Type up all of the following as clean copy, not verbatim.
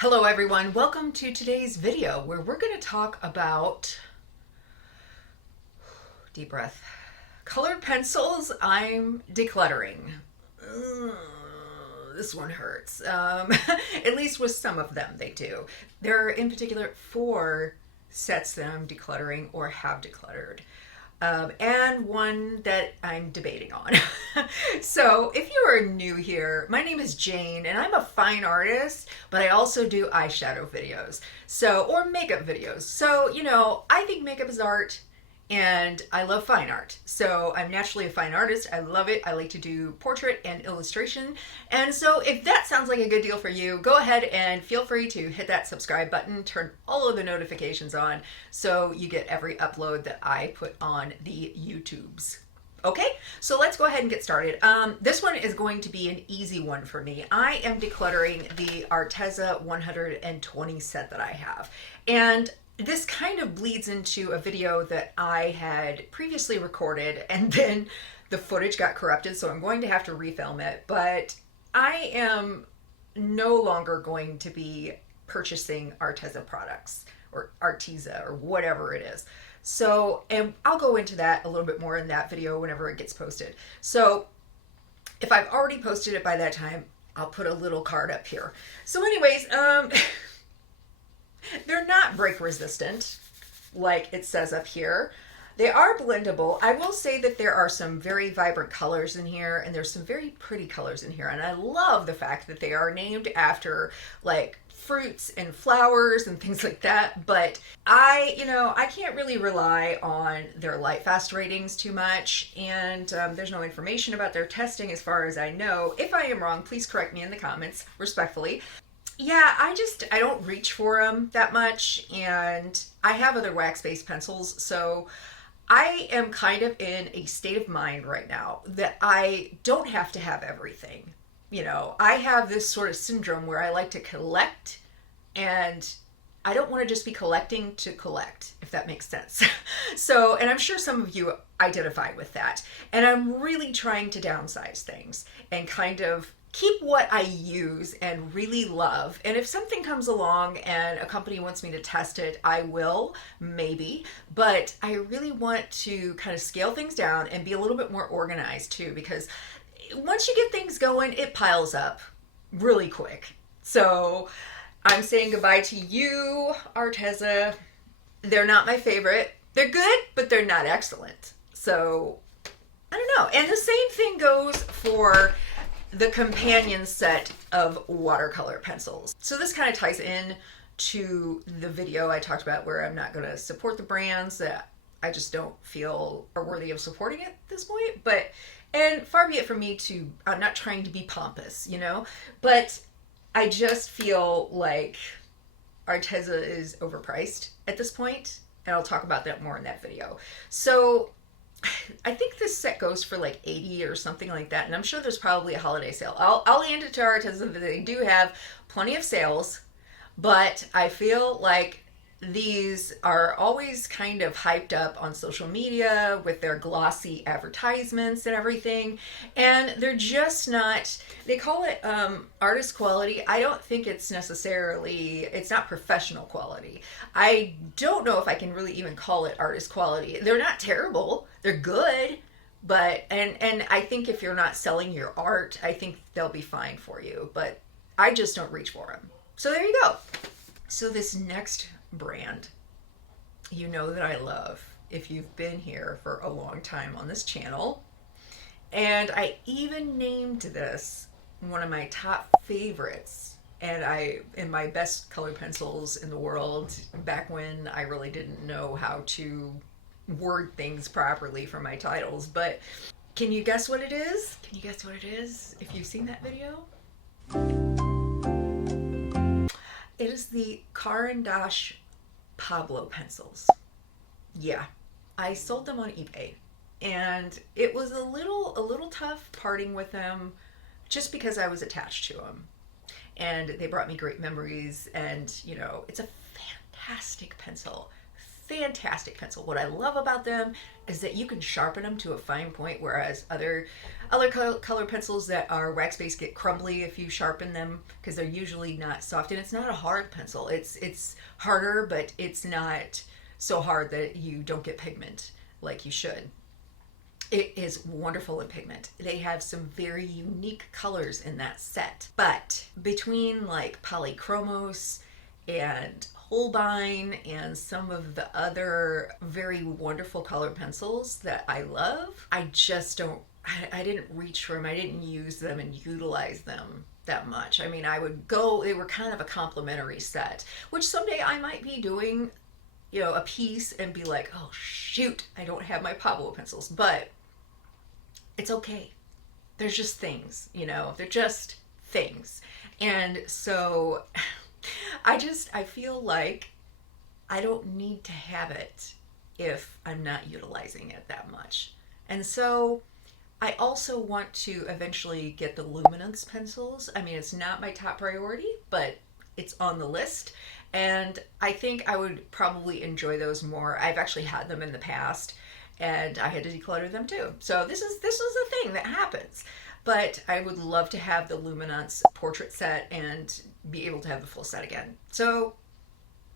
Hello everyone, welcome to today's video where we're going to talk about, deep breath, colored pencils I'm decluttering. Ugh, this one hurts. At least with some of them they do. There are in particular 4 sets that I'm decluttering or have decluttered. And one that I'm debating on. So if you are new here, my name is Jane and I'm a fine artist, but I also do eyeshadow videos. Or makeup videos. I think makeup is art and I love fine art. So I'm naturally a fine artist. I love it. I like to do portrait and illustration. And so if that sounds like a good deal for you, go ahead and feel free to hit that subscribe button, turn all of the notifications on so you get every upload that I put on the YouTubes. Okay, so let's go ahead and get started. This one is going to be an easy one for me. I am decluttering the Arteza 120 set that I have. And this kind of bleeds into a video that I had previously recorded and then the footage got corrupted, so I'm going to have to refilm it. But I am no longer going to be purchasing Arteza products or Arteza or whatever it is. And I'll go into that a little bit more in that video whenever it gets posted. So if I've already posted it by that time, I'll put a little card up here. So anyways, they're not break resistant like it says up here. They are blendable. I will say that there are some very vibrant colors in here and there's some very pretty colors in here. And I love the fact that they are named after like fruits and flowers and things like that. But I can't really rely on their light fast ratings too much. And there's no information about their testing as far as I know. If I am wrong, please correct me in the comments respectfully. Yeah, I don't reach for them that much, and I have other wax-based pencils, so I am kind of in a state of mind right now that I don't have to have everything. I have this sort of syndrome where I like to collect, and I don't want to just be collecting to collect, if that makes sense. And I'm sure some of you identify with that, and I'm really trying to downsize things and kind of keep what I use and really love. And if something comes along and a company wants me to test it, I will, maybe. But I really want to kind of scale things down and be a little bit more organized too, because once you get things going, it piles up really quick. So I'm saying goodbye to you, Arteza. They're not my favorite. They're good, but they're not excellent. So I don't know. And the same thing goes for the companion set of watercolor pencils. So this kind of ties in to the video I talked about where I'm not going to support the brands that I just don't feel are worthy of supporting at this point. And far be it from me I'm not trying to be pompous, but I just feel like Arteza is overpriced at this point, and I'll talk about that more in that video. So I think this set goes for like $80 or something like that, and I'm sure there's probably a holiday sale. I'll hand it to Arteza that they do have plenty of sales, but I feel like these are always kind of hyped up on social media with their glossy advertisements and everything, and they're just not, they call it artist quality. I don't think it's not professional quality. I don't know if I can really even call it artist quality. They're not terrible, they're good, but and I think if you're not selling your art, I think they'll be fine for you, but I just don't reach for them. So there you go. So this next brand, you know that I love if you've been here for a long time on this channel, and I even named this one of my top favorites, and my best colored pencils in the world back when I really didn't know how to word things properly for my titles. But can you guess what it is? Can you guess what it is if you've seen that video? It is the Caran d'Ache Pablo pencils. Yeah, I sold them on eBay, and it was a little tough parting with them just because I was attached to them, and they brought me great memories. And it's a fantastic pencil, fantastic pencil. What I love about them is that you can sharpen them to a fine point, whereas other color pencils that are wax based get crumbly if you sharpen them, because they're usually not soft. And it's not a hard pencil. It's harder, but it's not so hard that you don't get pigment like you should. It is wonderful in pigment. They have some very unique colors in that set. But between like Polychromos and Holbein and some of the other very wonderful colored pencils that I love, I just don't, I didn't reach for them. I didn't use them and utilize them that much. I mean, I would go, they were kind of a complimentary set, which someday I might be doing, you know, a piece and be like, oh shoot, I don't have my Pablo pencils. But it's okay. There's just things, you know, they're just things. And so I feel like I don't need to have it if I'm not utilizing it that much. And so I also want to eventually get the luminance pencils. I mean, it's not my top priority, but it's on the list. And I think I would probably enjoy those more. I've actually had them in the past, and I had to declutter them too. So this is a thing that happens. But I would love to have the luminance portrait set and be able to have the full set again. So,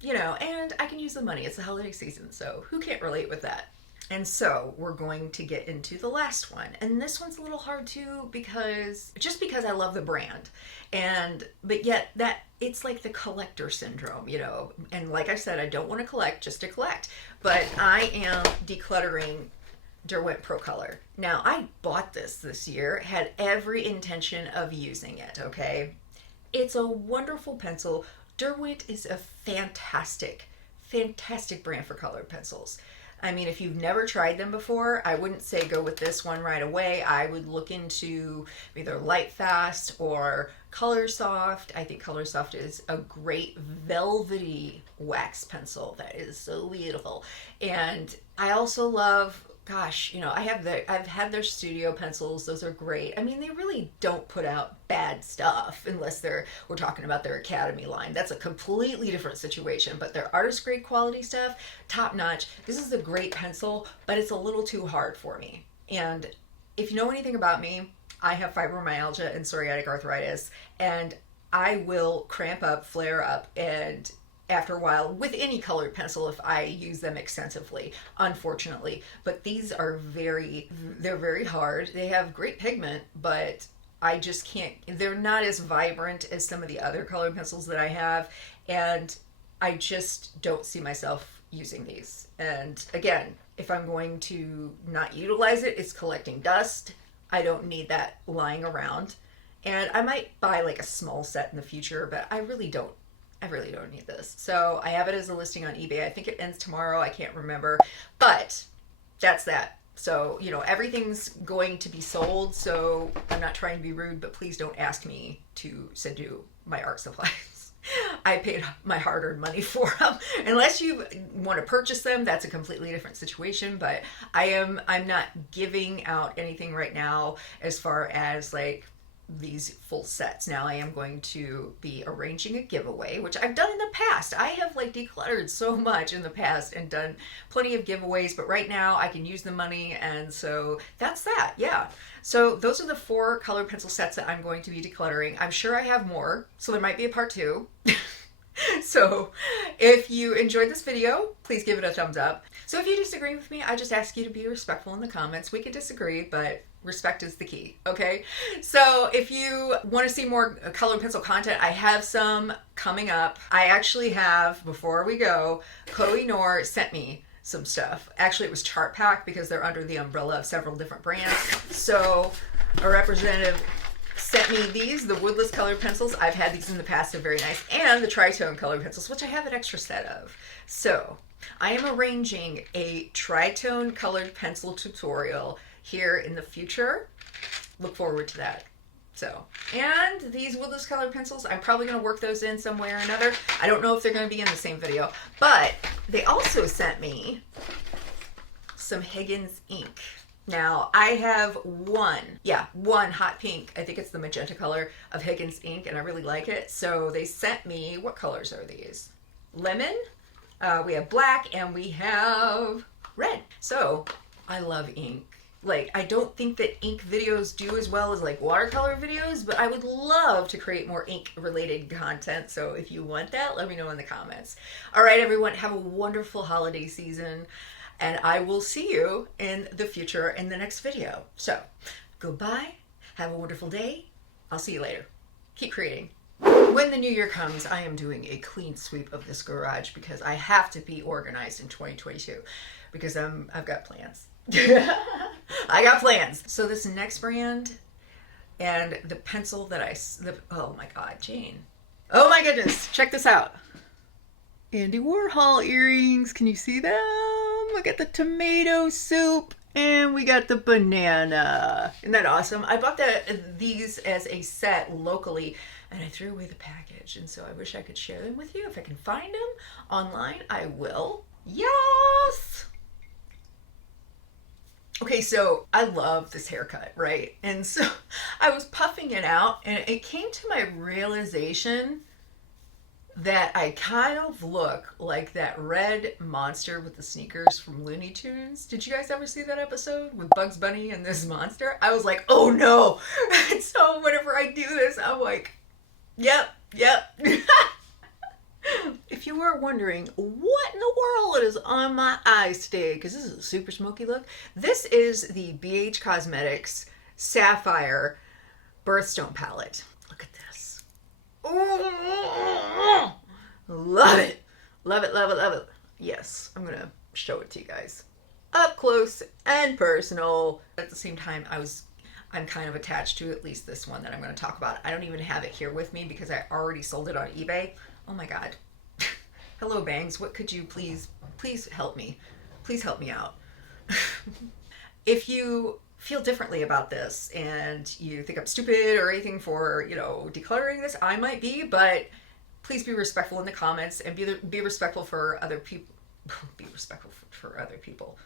you know, and I can use the money. It's the holiday season, so who can't relate with that? And so we're going to get into the last one. And this one's a little hard too, because I love the brand. But yet that it's like the collector syndrome, you know. And like I said, I don't want to collect just to collect, but I am decluttering Derwent Pro Color. Now, I bought this year, had every intention of using it, okay? It's a wonderful pencil. Derwent is a fantastic brand for colored pencils. I mean, if you've never tried them before, I wouldn't say go with this one right away. I would look into either Lightfast or Color Soft. I think Color Soft is a great velvety wax pencil that is so beautiful. And I also love, gosh, you know, I've had their studio pencils. Those are great. I mean, they really don't put out bad stuff unless we're talking about their Academy line. That's a completely different situation, but their artist grade quality stuff, top notch. This is a great pencil, but it's a little too hard for me. And if you know anything about me, I have fibromyalgia and psoriatic arthritis, and I will cramp up, flare up, and after a while with any colored pencil if I use them extensively, unfortunately. But these are they're very hard. They have great pigment, but I just can't, they're not as vibrant as some of the other colored pencils that I have, and I just don't see myself using these. And again, if I'm going to not utilize it, it's collecting dust. I don't need that lying around. And I might buy like a small set in the future, but I really don't need this. So I have it as a listing on eBay. I think it ends tomorrow. I can't remember, but that's that. So, you know, everything's going to be sold. So I'm not trying to be rude, but please don't ask me to send you my art supplies. I paid my hard-earned money for them. Unless you want to purchase them, that's a completely different situation. But I'm not giving out anything right now as far as like these full sets. Now I am going to be arranging a giveaway, which I've done in the past. I have like decluttered so much in the past and done plenty of giveaways, but right now I can use the money, and so that's that. Yeah. So those are the 4 color pencil sets that I'm going to be decluttering. I'm sure I have more, so there might be a part 2. So if you enjoyed this video, please give it a thumbs up. So if you disagree with me, I just ask you to be respectful in the comments. We can disagree, but respect is the key, okay? So if you want to see more colored pencil content, I have some coming up. I actually have, before we go, Koh-i-Noor sent me some stuff. Actually, it was Chart Pack because they're under the umbrella of several different brands. So a representative sent me these, the woodless colored pencils. I've had these in the past, they're very nice. And the tritone colored pencils, which I have an extra set of. So I am arranging a tritone colored pencil tutorial here in the future. Look forward to that. So, and these woodless colored pencils, I'm probably going to work those in some way or another. I don't know if they're going to be in the same video, but they also sent me some Higgins ink. Now, I have one hot pink, I think it's the magenta color of Higgins ink, and I really like it. So they sent me, what colors are these? Lemon, We have black and we have red. So I love ink. Like, I don't think that ink videos do as well as like watercolor videos, but I would love to create more ink related content. So if you want that, let me know in the comments. All right, everyone, have a wonderful holiday season, and I will see you in the future in the next video. So goodbye. Have a wonderful day. I'll see you later. Keep creating. When the new year comes, I am doing a clean sweep of this garage because I have to be organized in 2022 because I've got plans. I got plans. So this next brand and the pencil that oh my God, Jane. Oh my goodness, check this out. Andy Warhol earrings. Can you see them? I got the tomato soup. And we got the banana. Isn't that awesome? I bought these as a set locally, and I threw away the package. And so I wish I could share them with you. If I can find them online, I will. Yes! Okay, so I love this haircut, right? And so I was puffing it out, and it came to my realization that I kind of look like that red monster with the sneakers from Looney Tunes. Did you guys ever see that episode with Bugs Bunny and this monster? I was like, oh no. And so whenever I do this, I'm like, yep. If you were wondering what in the world is on my eyes today, because this is a super smoky look, this is the BH Cosmetics Sapphire Birthstone palette. Look at this. Love it. Love it, love it, love it. Yes, I'm going to show it to you guys. Up close and personal. At the same time, I'm kind of attached to at least this one that I'm going to talk about. I don't even have it here with me because I already sold it on eBay. Oh my God. Hello, Bangs. What could you please help me? Please help me out. If you feel differently about this and you think I'm stupid or anything for, decluttering this, I might be, but please be respectful in the comments and be respectful for other people. Be respectful for other people.